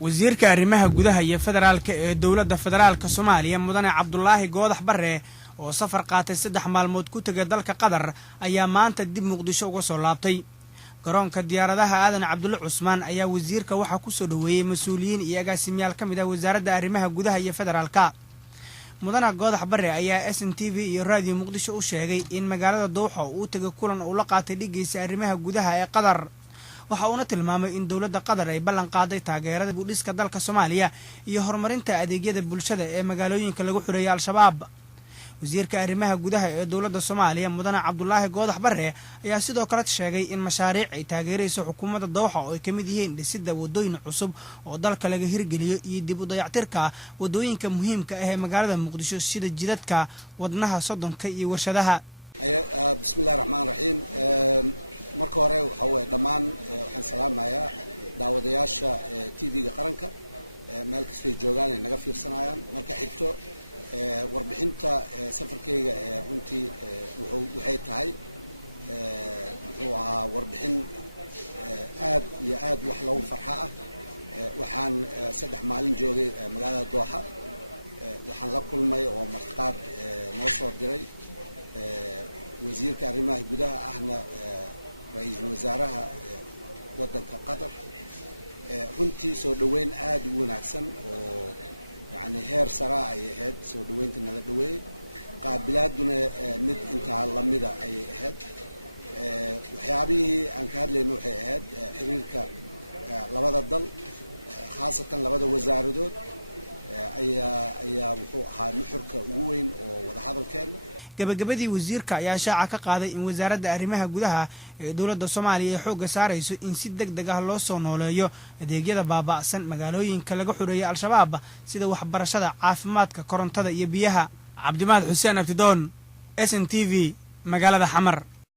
wasiirka arrimaha gudaha iyo federaalka ee dawladda federaalka Soomaaliya mudane Cabdullaahi Goodax Barre oo safar qaatay 3 maalmood ku tagay dalka Qatar ayaa maanta dib Muqdisho uga soo laabtay. garoonka diyaaradaha aadan Cabdulle Cusmaan ayaa wasiirka waxa ku soo dhaweeyay mas'uuliyiin iyo agaasimayaal kamid ah wasaaradda arrimaha gudaha iyo federaalka. mudane Goodax Barre ayaa SNTV iyo Radio Muqdisho u sheegay in magaalada Dooxa uu tagay kulan uu la qaatay dhigaysa arrimaha gudaha ee Qatar. waxa uu tilmaamay in dawladda Qatar ay ballan qaaday taageerada buudhiska dalka Soomaaliya iyo horumarinta adeegyada bulshada ee magaalooyinka lagu xureeyay al-shabaab. wasiirka arrimaha gudaha ee dawladda Soomaaliya mudane Cabdullaahi Goodax Barre ayaa sidoo kale sheegay in mashaariic ay taageerayso xukuumadda Dooxa oo ay kamid yihiin dhisidda wadooyin cusub oo dalka laga hirgeliyo iyo dib u dayactirka wadooyinka muhiimka ah ee magaalada Muqdisho sida jidadka wadnaha Sodonka iyo warshadaha. bismillaahir rahmaanir rahiim. marka hore waxa way dhamaan waxaan salaamayaa daawadayaasha TV-ga qaranka meel kasta ay joogaan ay naga fiirsanayaan. marka xigto warbixinta safarkayga runtii waxay tahay wuxuu ahaa warbixin aad iyo aad wax lagu farxo ah. waxaan 3 maalin joogay magaalada Dooxa. waxaan la kulmay oo marqaad noo soo diray wasiirka arrimaha gudaha ahna ra'iisul wasaaraha waddanka Qatar. runtii soo dhaweyn aad u wanaagsan oo يعني heer sare ay ahayd soo dhaweynta nala dhaweeyay qaabilaaduna mid inta lamida ay ahayd. waxyaabihii aan ka hadlayno waxay ahayd xiriirka labada dal khaasatan labada wasaaradood ayaa wuxuu ahaa nuxurka ugu weyn oo wada hadalkeena. gabagabadii wasiirka ayaa shaaca ka qaaday in wasaaradda arrimaha gudaha ee dawladda Soomaaliya ay xoog saarayso in si degdeg ah loo soo nooleeyo adeegyada baaba'san magaalooyinka laga xureeyay al-shabaab sida waxbarashada, caafimaadka, korontada iyo biyaha. Cabdimaad Xuseen Abtidoon, SNTV, magaalada Xamar.